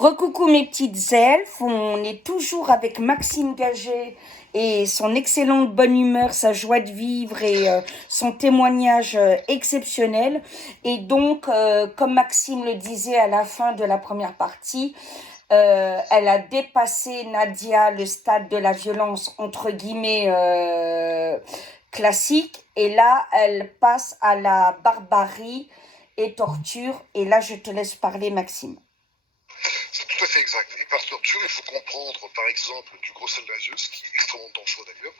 Recoucou mes petites elfes, on est toujours avec Maxime Gaget et son excellente bonne humeur, sa joie de vivre et son témoignage exceptionnel. Et donc, comme Maxime le disait à la fin de la première partie, elle a dépassé Nadia le stade de la violence entre guillemets classique et là, elle passe à la barbarie et torture. Et là, je te laisse parler, Maxime. C'est tout à fait exact. Et par torture, il faut comprendre, par exemple, du gros sel gazeuse, qui est extrêmement dangereux d'ailleurs.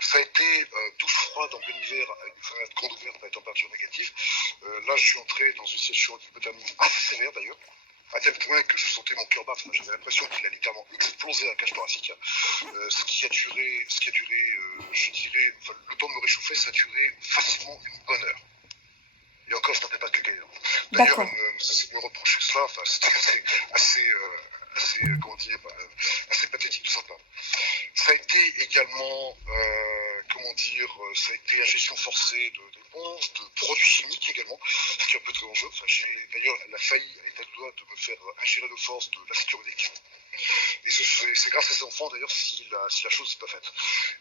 Ça a été douche froide en plein hiver avec des fenêtres grandes ouvertes à température négative. Là, je suis entré dans une situation d'hypothermie assez sévère d'ailleurs, à tel point que je sentais mon cœur battre. J'avais l'impression qu'il a littéralement explosé la cage thoracique. Ce qui a duré, je dirais, enfin, le temps de me réchauffer, ça a duré facilement une bonne heure. Et encore, je n'en ai pas que d'ailleurs. D'ailleurs, elle me reprochait cela, enfin, c'était assez, comment dire, assez pathétique tout simplement. Ça a été également, ça a été ingestion forcée d'éponges, de produits chimiques également, ce qui est un peu très dangereux. Enfin, d'ailleurs, elle a failli, elle était à deux doigts de me faire ingérer de force de l'acide urique. Et c'est grâce à ces enfants d'ailleurs si la chose n'est pas faite.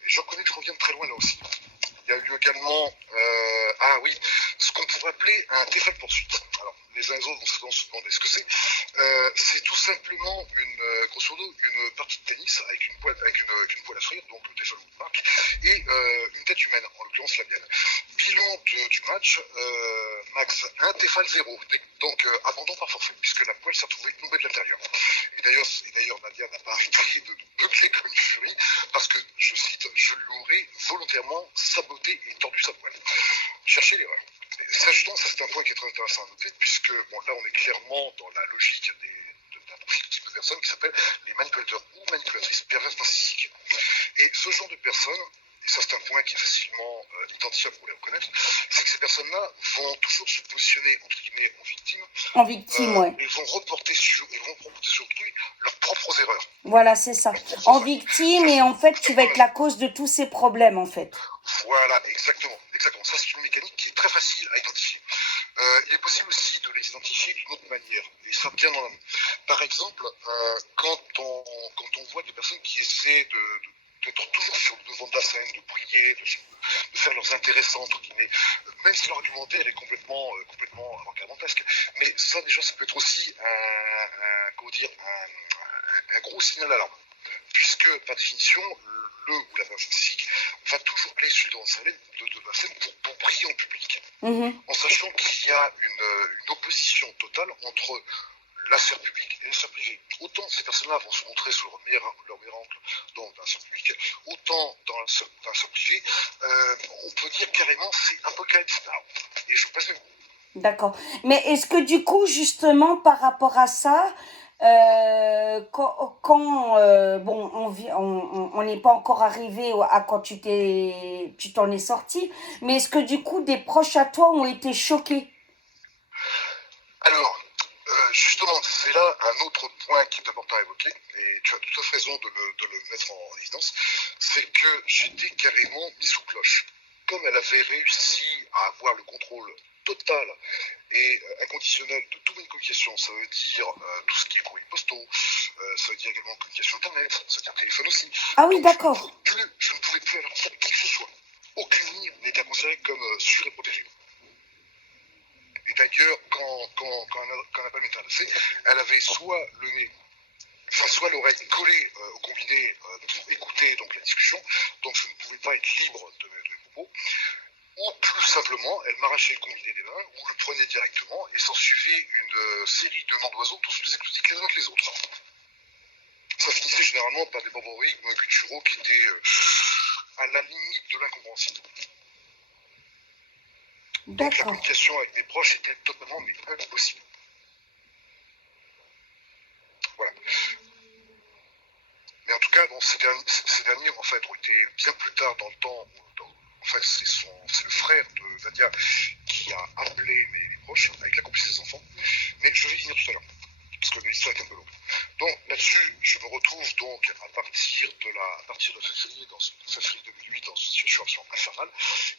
Et je reconnais que je reviens de très loin là aussi. Il y a eu également, ce qu'on pourrait appeler un défaut de poursuite. Alors, les uns et les autres vont se demander ce que c'est. C'est tout simplement grosso modo, une partie de tennis avec une poêle à frire, donc le Tefal Woodmark, et une tête humaine, en l'occurrence la mienne. Bilan du match, Max, un Tefal 0, donc abandon par forfait, puisque la poêle s'est retrouvée tombée de l'intérieur. Et d'ailleurs, Nadia n'a pas arrêté de beugler comme une furie, parce que, je cite, je lui aurais volontairement saboté et tordu sa poêle. Cherchez l'erreur. Sachant, ça c'est un point qui est très intéressant à noter, puisque bon, là on est clairement dans la logique d'un type de personnes qui s'appellent les manipulateurs ou manipulatrices perverses narcissiques. Et ce genre de personnes, et ça c'est un point qui est facilement identifiable pour les reconnaître, c'est que ces personnes-là vont toujours se positionner entre guillemets en victime. En victime, ouais. Ils vont reporter sur autrui leurs propres erreurs. Voilà, c'est ça. En victime, et en fait, tu vas être la cause de tous ces problèmes, en fait. Voilà, exactement. Ça, c'est une mécanique qui est très facile à identifier. Il est possible aussi de les identifier d'une autre manière, et ça bien en amont. Par exemple, quand on voit des personnes qui essaient d'être toujours sur le devant de la scène, de briller, de faire leurs intéressants, entre guillemets, même si leur argumentaire est complètement avant-gardantesque. Mais ça, déjà, ça peut être aussi un gros signal d'alarme. Puisque, par définition, le ou la personne narcissique va toujours aller sur le devant de la scène pour briller en public. En sachant qu'il y a une opposition totale entre la sphère publique et la sphère privée. Autant ces personnes-là vont se montrer sous leur meilleur angle dans la sphère publique, autant dans la sphère privée, on peut dire carrément c'est Apocalypse Now. Et je vous passe le mot. D'accord. Mais est-ce que du coup, justement, par rapport à ça, on n'est pas encore arrivé à quand tu t'en es sorti, mais est-ce que du coup, des proches à toi ont été choqués? Alors, justement, c'est là un autre point qui est important à évoquer, et tu as tout à fait raison de le mettre en évidence, c'est que j'étais carrément mis sous cloche. Comme elle avait réussi à avoir le contrôle total et inconditionnel de toute une communication, ça veut dire tout ce qui est courrier postaux, ça veut dire également communication internet, ça veut dire téléphone aussi. Ah oui, d'accord. Je ne pouvais plus avertir qui que ce soit. Aucune ligne n'était considérée comme sûre et protégée. Et d'ailleurs, quand Annabelle m'était adressée, elle avait soit l'oreille collée au combiné pour écouter donc, la discussion, donc je ne pouvais pas être libre de mes propos, ou plus simplement, elle m'arrachait le combiné des mains, ou le prenait directement, et s'en suivait une série de noms d'oiseaux, tous plus exotiques les uns que les autres. Ça finissait généralement par des borborigmes culturaux qui étaient à la limite de l'incompréhensible. Donc la communication avec mes proches était totalement impossible. Voilà. Mais en tout cas, bon, ces derniers en fait, ont été bien plus tard dans le temps. En fait, c'est le frère de Nadia qui a appelé mes proches avec la complice des enfants. Mais je vais y venir tout à l'heure, parce que l'histoire est un peu longue. Donc là-dessus, je me retrouve donc à partir de février 2008 dans une situation absolument infernale,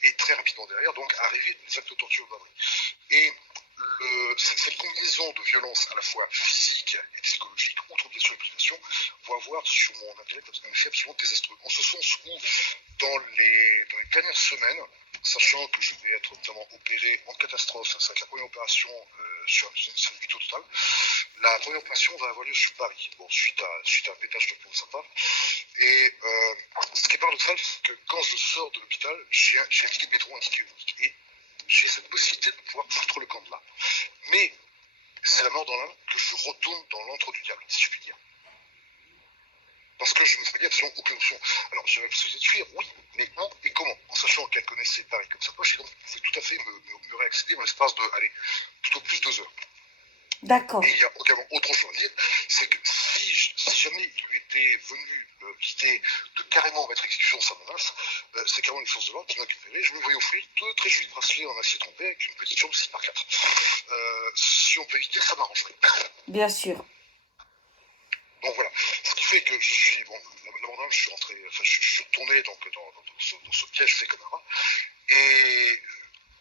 et très rapidement derrière, donc arriver des actes de torture de Et cette combinaison de violence à la fois physique et psychologique, outre bien sûr l'application, vont avoir sur mon intellect un effet absolument désastreux. En ce sens où, dans les dernières semaines, sachant que je vais être notamment opéré en catastrophe, ça va être la première opération sur une vidéo totale, la première opération va avoir lieu sur Paris, bon, suite à un pétage de plomb de sa part. Et ce qui est paradoxal, c'est que quand je sors de l'hôpital, j'ai un ticket de métro, un ticket unique. Et j'ai cette possibilité de pouvoir foutre le camp de là. Mais c'est la mort dans l'âme que je retourne dans l'antre du diable, si je puis dire. Parce que je ne savais absolument aucune option. Alors j'avais la possibilité de fuir, oui, mais où et comment? En sachant qu'elle connaissait Paris comme sa poche, et donc vous pouvez tout à fait me réaccéder en l'espace de, allez, plutôt plus de 2 heures. D'accord. Et il y a également autre chose à dire, c'est que si jamais il lui était venu l'idée de carrément mettre exécution sa menace, c'est carrément les forces de l'ordre qui m'ont récupéré. Je me voyais offrir 2 très jolis bracelets en acier trempé avec une petite chambre 6x4. Si on peut éviter, ça m'arrangerait. Bien sûr. Donc voilà, ce qui fait que je suis, bon, là, je suis rentré, enfin je suis retourné donc, dans ce piège fait comme un rat, et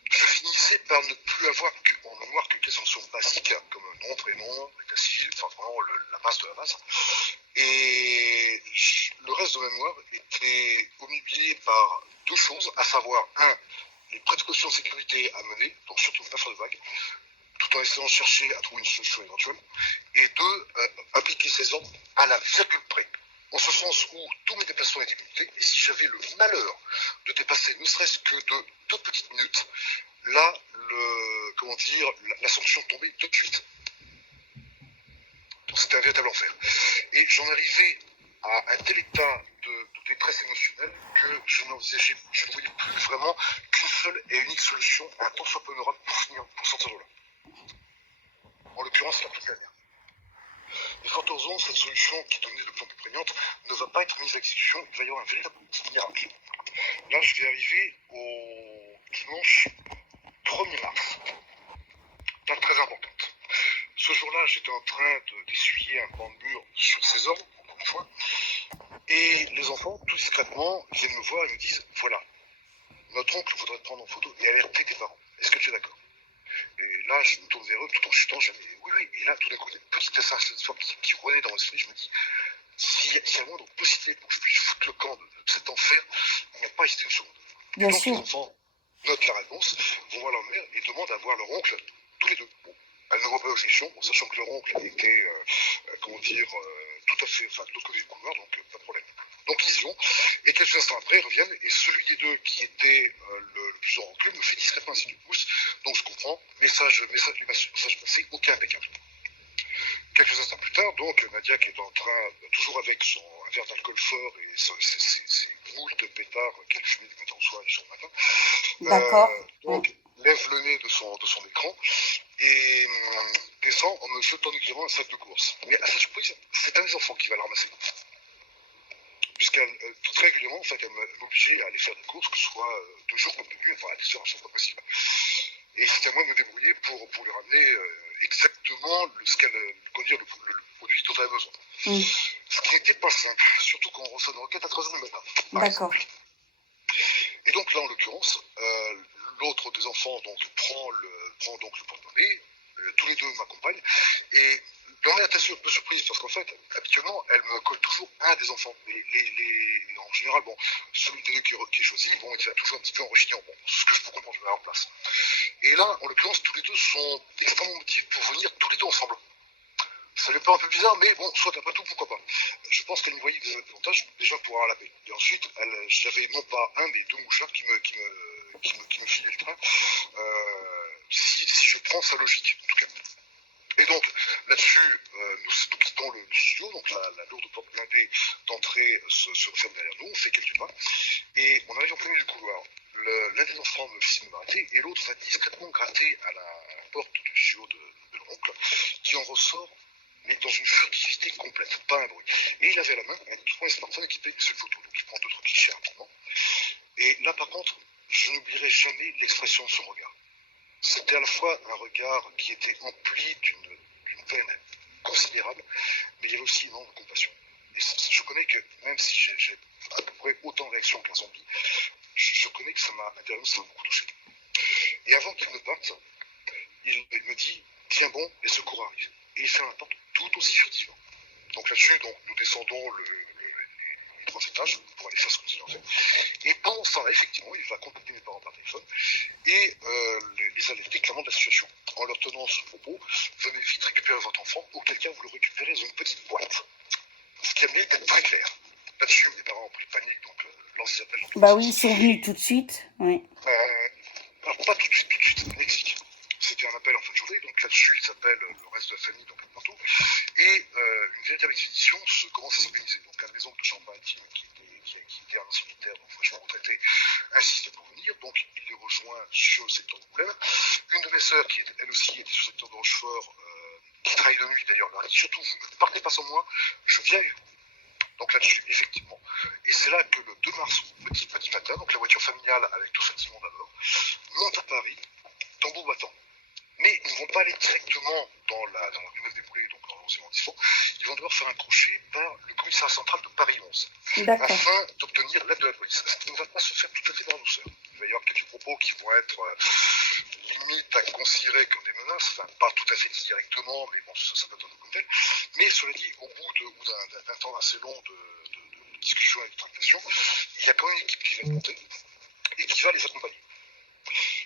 je finissais par ne plus avoir en mémoire que des fonctions basiques, comme nom, prénom, état civil, enfin vraiment la base de la base. Et le reste de ma mémoire était omnubilé par 2 choses, à savoir, les précautions de sécurité à mener, donc surtout ne pas faire de vagues, tout en essayant de chercher à trouver une solution éventuelle, et 2, appliquer ces ordres à la virgule près. En ce sens où tous mes déplacements étaient limités, et si j'avais le malheur de dépasser ne serait-ce que de 2 petites minutes, là, la sanction tombait tout de suite. Donc c'était un véritable enfer. Et j'en arrivais à un tel état de détresse émotionnelle que je ne voyais plus vraiment qu'une seule et unique solution, un tant soit peu honorable pour sortir de là. En l'occurrence, la toute dernière. Et fort heureusement, cette solution, qui devenait de plus en plus prégnante, ne va pas être mise à exécution. Il va y avoir un véritable petit miracle. Là, je vais arriver au dimanche 1er mars. Date très importante. Ce jour-là, j'étais en train d'essuyer un pan de mur sur ses ordres, encore une fois, et les enfants, tout discrètement, viennent me voir et me disent, voilà, notre oncle voudrait te prendre en photo et alerter tes parents. Est-ce que tu es d'accord? Et là, je me tourne vers eux tout en chutant, je dis, oui, et là, tout d'un coup, il y a une petite étincelle qui renaît dans l'esprit, je me dis, s'il y a la moindre possibilité pour que je puisse foutre le camp de cet enfer, il n'y a pas hésité une seconde. Bien et donc, sûr. les enfants notent la réponse, vont voir leur mère et demandent à voir leur oncle, tous les deux. Bon, elles ne voient pas l'objection, en sachant que leur oncle était, tout à fait, enfin, de l'autre côté du couloir, donc pas de problème. Donc ils y vont, et quelques instants après, ils reviennent, et celui des deux qui était le plus en recul me fait discrètement un signe de pouce, donc je comprends, message passé, aucun impeccable. Quelques instants plus tard, donc, Nadia qui est en train, toujours avec un verre d'alcool fort et ses moules de pétards qu'elle fumait du matin au soir et du matin, D'accord. donc lève le nez de son écran et descend en me jetant directement un sac de course. Mais à sa surprise, c'est un des enfants qui va le ramasser. Puisqu'elle, très régulièrement, en fait, elle m'obligeait à aller faire des courses, que ce soit de jour comme de nuit, enfin à des heures à chaque fois possible. Et c'était à moi de me débrouiller pour lui ramener exactement le produit dont elle avait besoin. Ce qui n'était pas simple, surtout quand on reçoit une requête à 3h du matin. D'accord. Et donc là, en l'occurrence, l'autre des enfants donc, prend donc le porte-monnaie, tous les deux m'accompagnent, et on est assez peu surprise, parce qu'en fait, habituellement, elle me colle toujours un des enfants. En général, bon, celui des deux qui est choisi, bon, il va toujours un petit peu en rechignant, bon, ce que je peux comprendre, je vais à leur place. Et là, en l'occurrence, tous les deux sont extrêmement motivés pour venir tous les deux ensemble. Ça lui paraît un peu bizarre, mais bon, soit après tout, pourquoi pas. Je pense qu'elle me voyait des avantages déjà pour avoir la paix. Et ensuite, j'avais non pas un, mais 2 mouchards qui me filaient le train, si je prends sa logique, en tout cas. Et donc, là-dessus, nous quittons le studio, donc la lourde porte blindée d'entrée se referme derrière nous, on fait quelques pas, et on arrive en plein milieu du couloir. L'un des enfants me fait signe de m'arrêter, et l'autre va discrètement gratter à la porte du studio de l'oncle, qui en ressort, mais dans une furtivité complète, pas un bruit. Et il avait à la main un smartphone équipé de cette photo, donc il prend 2-3 clichés rapidement. Et là, par contre, je n'oublierai jamais l'expression de son regard. C'était à la fois un regard qui était empli d'une peine considérable, mais il y avait aussi une de compassion. Et je connais que, même si j'ai à peu près autant de réactions qu'un zombie, je connais que ça m'a beaucoup touché. Et avant qu'il ne parte, il me dit, tiens bon, les secours arrivent. Et il ferme la porte tout aussi furtivement. Donc là-dessus, donc, nous descendons les 3 étages pour aller faire ce que nous allons faire. Et pendant ce temps-là, effectivement, il va contacter mes parents par téléphone et les alerter clairement de la situation. En leur tenant ce propos, venez vite récupérer votre enfant, auquel cas vous le récupérez dans une petite boîte. Ce qui a mérité d'être très clair. Là-dessus, mes parents ont pris panique, donc lancent des appels dans tous les Bah sens. oui, ils sont venus tout de suite. Oui. Alors pas tout de suite, Mexique. C'était un appel en fin de journée, donc là-dessus ils appellent le reste de la famille, donc partout. Et une véritable expédition commence à s'organiser. Donc un de mes oncles de Chambre-Maritime qui était un ancien militaire, donc franchement retraité, insiste pour venir, donc il les rejoint sur le secteur de Boulogne. Une de mes sœurs, qui elle aussi était sur le secteur de Rochefort, qui travaille de nuit d'ailleurs, leur dit surtout vous ne partez pas sans moi, je viens avec vous. Donc là-dessus, effectivement. Et c'est là que le 2 mars, petit matin, donc la voiture familiale avec tout cet immonde à bord, monte à Paris, tambour battant. Mais ils ne vont pas aller directement dans la rue Neuve des Boulets, donc dans l'arrondissement, ils vont devoir faire un crochet par le commissariat central de Paris 11, afin d'obtenir l'aide de la police. Ça ne va pas se faire tout à fait dans la douceur. Il va y avoir quelques propos qui vont être limite à considérer comme des menaces, enfin pas tout à fait dit directement, mais bon, ça peut être comme tel. Mais cela dit, au bout d'un temps assez long de discussion et de tractation, il y a quand même une équipe qui va monter et qui va les accompagner.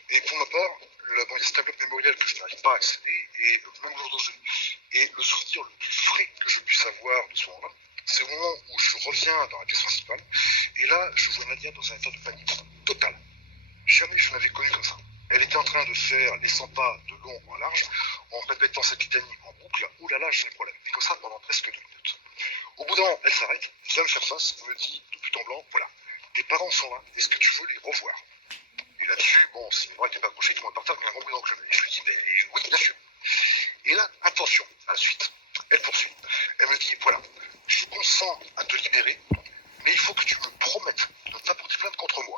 Et pour ma part, il y a cet enveloppe mémorielle que je n'arrive pas à accéder, et même jour d'aujourd'hui. Et le souvenir le plus frais que je puisse avoir de ce moment-là, c'est au moment où je reviens dans la pièce principale, et là, je vois Nadia dans un état de panique total. Jamais je n'avais connu comme ça. Elle était en train de faire les 100 pas de long en large, en répétant cette litanie en boucle, « Oh là là, j'ai des problèmes ». Et comme ça pendant presque 2 minutes. Au bout d'un moment, elle s'arrête, vient me faire face, me dit de but en blanc, « Voilà, tes parents sont là, est-ce que tu veux les revoir ?» Et là-dessus, bon, si mes bras n'étaient pas accrochés, tout le monde partait avec un grand bruit dans le chemin. Et je lui dis, oui, bien sûr. Et là, attention, à la suite, elle poursuit. Elle me dit, voilà, je consens à te libérer, mais il faut que tu me promettes de ne pas porter plainte contre moi.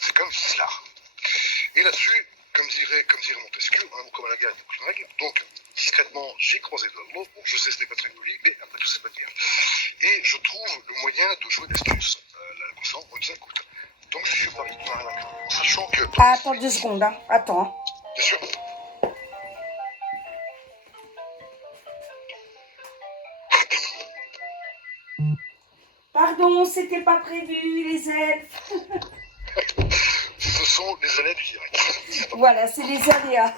C'est comme Vislar. Et là-dessus, comme dirait Montesquieu, un mot comme à la gare, aucune règle. Donc, discrètement, j'ai croisé de l'autre. Bon, je sais que ce n'est pas très poli, mais après tout, c'est pas de guerre. Et je trouve le moyen de jouer d'astuce. La concernant, on me dit, écoute, donc je suis à Paris, en sachant que... Ah, attends 2 secondes, hein. Attends. Bien sûr. Pardon, c'était pas prévu, les elfes. Ce sont les aléas du direct. Voilà, c'est les aléas.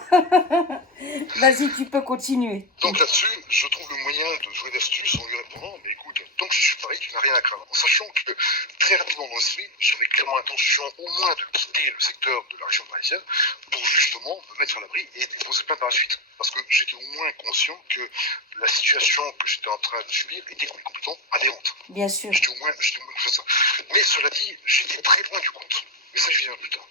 Vas-y, tu peux continuer. Donc là-dessus, je trouve le moyen de jouer d'astuce en lui répondant, mais écoute, tant que je suis Paris, tu n'as rien à craindre. En sachant que très rapidement dans l'esprit, j'avais clairement l'intention au moins de quitter le secteur de la région parisienne pour justement me mettre à l'abri et déposer plainte par la suite. Parce que j'étais au moins conscient que la situation que j'étais en train de subir était complètement aberrante. Bien sûr. J'étais au moins fait ça. Mais cela dit, j'étais très loin du compte. Mais ça, je viens plus tard.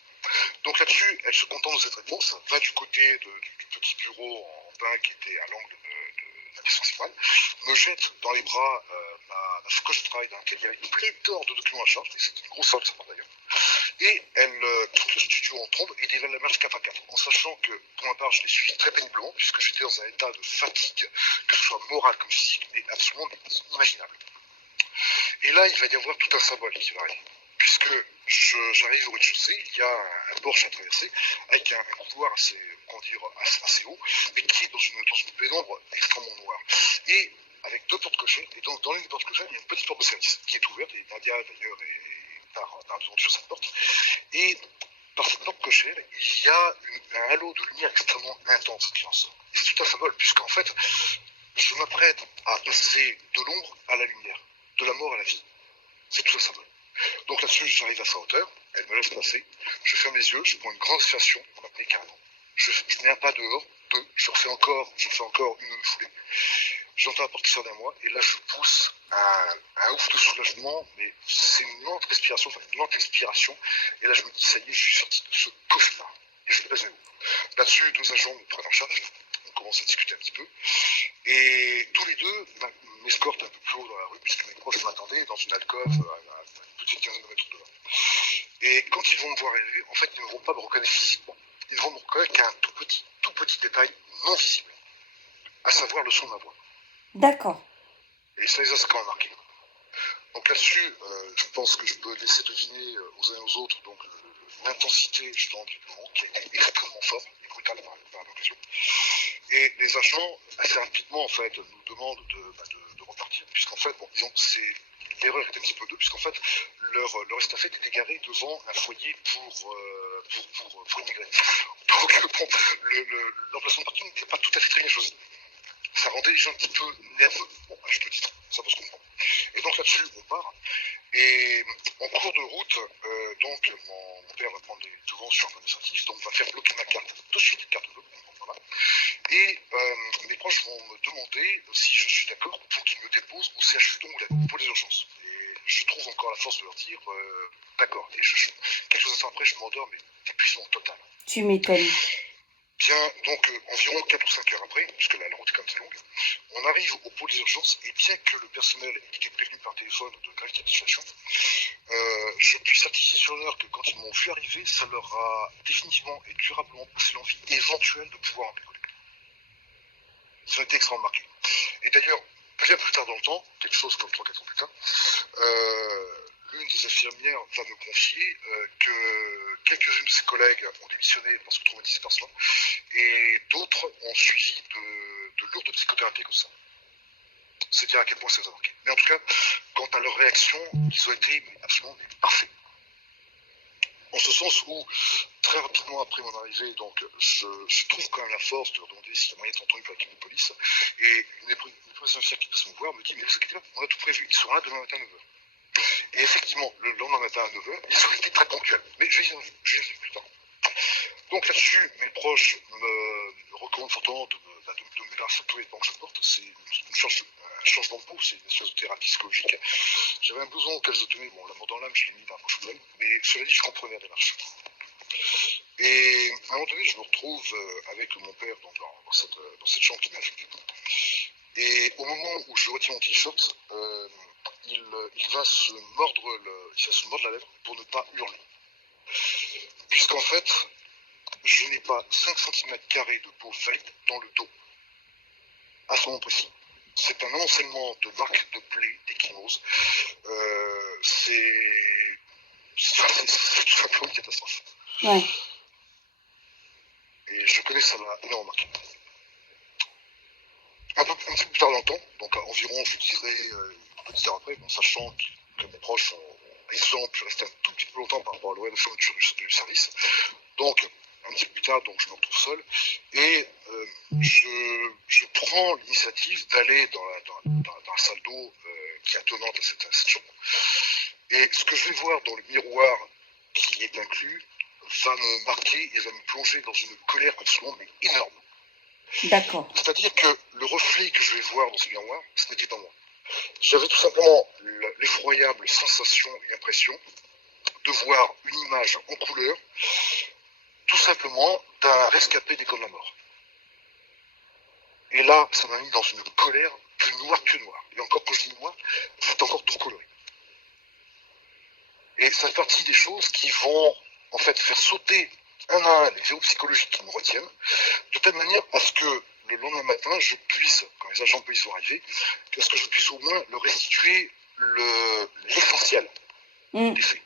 Donc là-dessus, elle se contente de cette réponse, va du côté du petit bureau en pain qui était à l'angle de la pièce principale, me jette dans les bras ma fiche de travail dans laquelle il y avait une pléthore de documents à charge, et c'était une grosse salle, ça d'ailleurs. Et elle quitte le studio en trombe et dévale la marche 4 à 4, en sachant que, pour ma part, je l'ai suivi très péniblement, puisque j'étais dans un état de fatigue, que ce soit moral comme physique, mais absolument inimaginable. Et là, il va y avoir tout un symbole qui va arriver. Puisque j'arrive au rez-de-chaussée, il y a un porche à traverser avec un couloir assez haut, mais qui est dans une pénombre extrêmement noire. Et avec 2 portes cochères, et dans l'une des portes cochères, il y a une petite porte de service qui est ouverte, et Nadia d'ailleurs est par devant sur cette porte. Et par cette porte cochère, il y a un halo de lumière extrêmement intense qui en sort. Et c'est tout un symbole, puisqu'en fait, je m'apprête à passer de l'ombre à la lumière, de la mort à la vie. C'est tout un symbole. Donc là-dessus, j'arrive à sa hauteur, elle me laisse passer, je ferme les yeux, je prends une grande respiration, on m'appelait carrément. Je mets un pas dehors, 2, je fais encore une foulée. J'entends la porte qui sort derrière moi, et là je pousse un ouf de soulagement, mais c'est une lente respiration, et là je me dis, ça y est, je suis sorti de ce cauchemar, et je pèse mes mots. Là-dessus, 2 agents me prennent en charge, on commence à discuter un petit peu, et tous les 2 m'escortent un peu plus haut dans la rue, puisque mes proches m'attendaient dans une alcôve à une petite quinzaine de mètres de là. Et quand ils vont me voir arriver, en fait, ils ne vont pas me reconnaître physiquement. Ils vont me reconnaître qu'à un tout petit détail non visible, à savoir le son de ma voix. D'accord. Et ça les a quand même marqués. Donc là-dessus, je pense que je peux laisser deviner aux uns et aux autres donc l'intensité justement du moment qui a été extrêmement fort et brutale par l'occasion. Et les agents, assez rapidement, en fait, nous demandent de repartir, puisqu'en fait, bon, l'erreur était un petit peu d'eux, puisqu'en fait, leur estafette était garée devant un foyer pour immigrés. Donc, bon, l'emplacement de parking n'était pas tout à fait très bien choisi. Ça rendait les gens un petit peu nerveux. Bon, je te dis, ça peut se comprendre. Et donc là-dessus, on part. Et en cours de route, donc mon père va prendre les devants sur un plan administratif, donc va faire bloquer ma carte de suite, carte bleue. Voilà. Et mes proches vont me demander si je suis d'accord pour qu'ils me déposent au CHU de Moulins pour les urgences. Et je trouve encore la force de leur dire d'accord. Et quelques instants après, je m'endors, mais d'épuisement total. Tu m'étonnes. Bien, donc environ 4 ou 5 heures après, puisque la route est quand même très longue, on arrive au pôle des urgences et bien que le personnel ait été prévenu par téléphone de gravité de la situation, je puis certifier sur l'heure que quand ils m'ont vu arriver, ça leur a définitivement et durablement passé l'envie éventuelle de pouvoir en décoller. Ils ont été extrêmement marqués. Et d'ailleurs, bien plus tard dans le temps, quelque chose comme 3-4 ans plus tard, l'une des infirmières va me confier que quelques-unes de ses collègues ont démissionné parce que traumatisés par cela, et d'autres ont suivi de lourdes psychothérapies comme ça. C'est dire à quel point ça les a marqués. Mais en tout cas, quant à leur réaction, ils ont été absolument parfaits. En ce sens où, très rapidement après mon arrivée, donc, je trouve quand même la force de leur demander s'il y a moyen d'être entendu par l'équipe de police. Et une des premières infirmières qui passe me voir me dit « Mais vous inquiétez pas, on a tout prévu, ils seront là demain matin à 9h. » Et effectivement, le lendemain matin à 9h, ils ont été très ponctuels. Mais je vais y revenir plus tard. Donc là-dessus, mes proches me recommandent fortement de me mettre un sac de banque je porte. C'est un changement de peau, c'est une espèce de thérapie psychologique. J'avais un blouson auquel je tenais, bon, la mort dans l'âme, je l'ai mis dans la poche poubelle, mais cela dit, je comprenais la démarche. Et à un moment donné, je me retrouve avec mon père dans cette chambre qui m'a affecté. Et au moment où je retire mon t-shirt, il va se mordre la lèvre pour ne pas hurler. Puisqu'en fait, je n'ai pas 5 cm² de peau valide dans le dos. À ce moment précis. C'est un amoncellement de marques de plaies, d'échymoses. C'est tout simplement une catastrophe. Ouais. Et je connais, ça m'a énormément marqué. Un peu plus tard dans le temps, donc environ, je dirais, un peu heures après, bon, sachant que mes proches ont pu rester un tout petit peu longtemps par rapport à l'horaire de fermeture du service. Donc, un petit peu plus tard, donc, je me retrouve seul et je prends l'initiative d'aller dans la salle d'eau qui est attenante à cette chambre. Et ce que je vais voir dans le miroir qui est inclus va me marquer et va me plonger dans une colère absolument énorme. D'accord. C'est-à-dire que le reflet que je vais voir dans ce miroir, ce n'était pas moi. J'avais tout simplement l'effroyable sensation et impression de voir une image en couleur, tout simplement d'un rescapé des camps de la mort. Et là, ça m'a mis dans une colère plus noire que noire. Et encore, quand je dis noire, c'est encore trop coloré. Et ça fait partie des choses qui vont, en fait, faire sauter un à un les verrous psychologiques qui me retiennent, de telle manière à ce que le lendemain matin, je puisse, quand les agents de police vont arriver, à ce que je puisse au moins leur restituer l'essentiel des faits.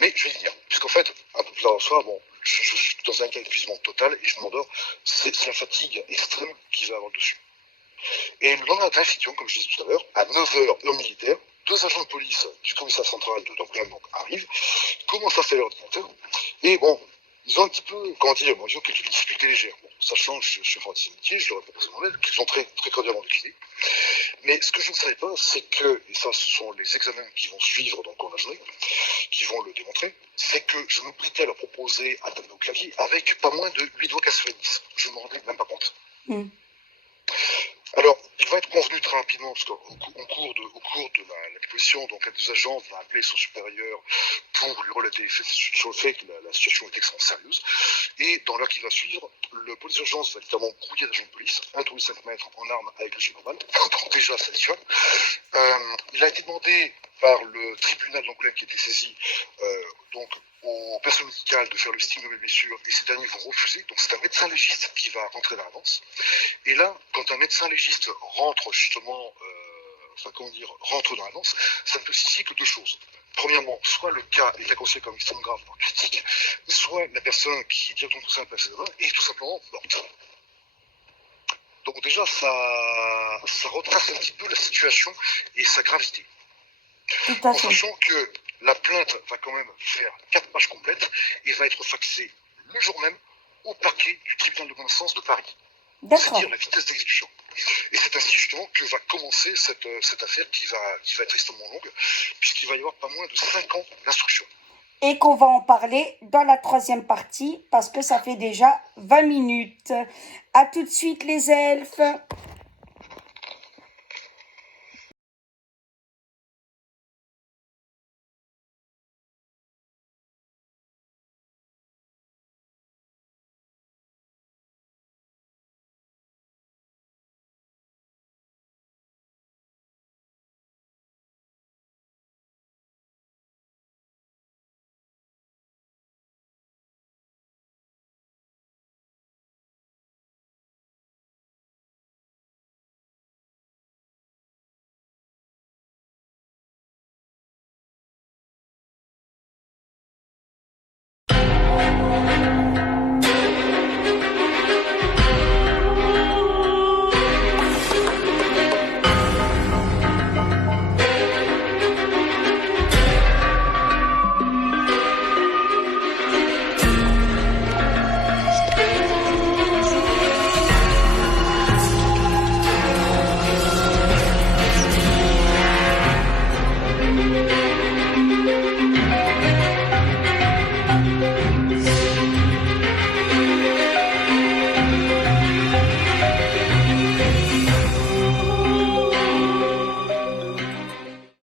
Mais je vais y venir, puisqu'en fait, un peu plus tard le soir, bon, je suis dans un cas d'épuisement total et je m'endors. C'est la fatigue extrême qui va avoir le dessus. Et le lendemain matin, effectivement, comme je disais tout à l'heure, à 9h, heure militaire, 2 agents de police du commissariat central d'Angoulême arrivent, commencent à faire l'ordinateur, et bon, ils ont un petit peu, comment dire, bon, ils ont quelques difficultés légères. Bon, sachant que je suis informaticien métier, je leur ai proposé mon aide, qu'ils ont très, très cordialement décliné. Mais ce que je ne savais pas, c'est que, et ça ce sont les examens qui vont suivre donc en la journée, qui vont le démontrer, c'est que je me prêtais à leur proposer un tableau clavier avec pas moins de 8 doigts cassés sur 10. Je ne me rendais même pas compte. Alors, il va être convenu très rapidement, parce qu'au cours de la déposition, donc un des agents va appeler son supérieur pour lui relater les faits sur le fait que la situation est extrêmement sérieuse. Et dans l'heure qui va suivre, le police d'urgence va littéralement grouiller d'agents de police, un tous les 5 mètres en armes avec le normal. Donc déjà, ça dissuade. Il a été demandé par le tribunal d'Angoulême qui était saisi, donc aux personnes médicales de faire le listing de mes blessures, et ces derniers vont refuser. Donc c'est un médecin légiste qui va rentrer dans l'avance. Et là, quand un médecin légiste rentre justement, rentre dans l'avance, ça ne peut signifier que 2 choses. Premièrement, soit le cas est considéré comme extrêmement grave, voire critique, soit la personne qui est directement concernée par ces erreurs est tout simplement morte. Donc déjà, ça retrace un petit peu la situation et sa gravité. Tout à En fait. sachant que la plainte va quand même faire 4 pages complètes et va être faxée le jour même au parquet du tribunal de grande instance de Paris. C'est D'accord. dire la vitesse d'exécution. Et c'est ainsi justement que va commencer cette affaire qui va être extrêmement longue, puisqu'il va y avoir pas moins de 5 ans d'instruction. Et qu'on va en parler dans la troisième partie parce que ça fait déjà 20 minutes. À tout de suite les elfes.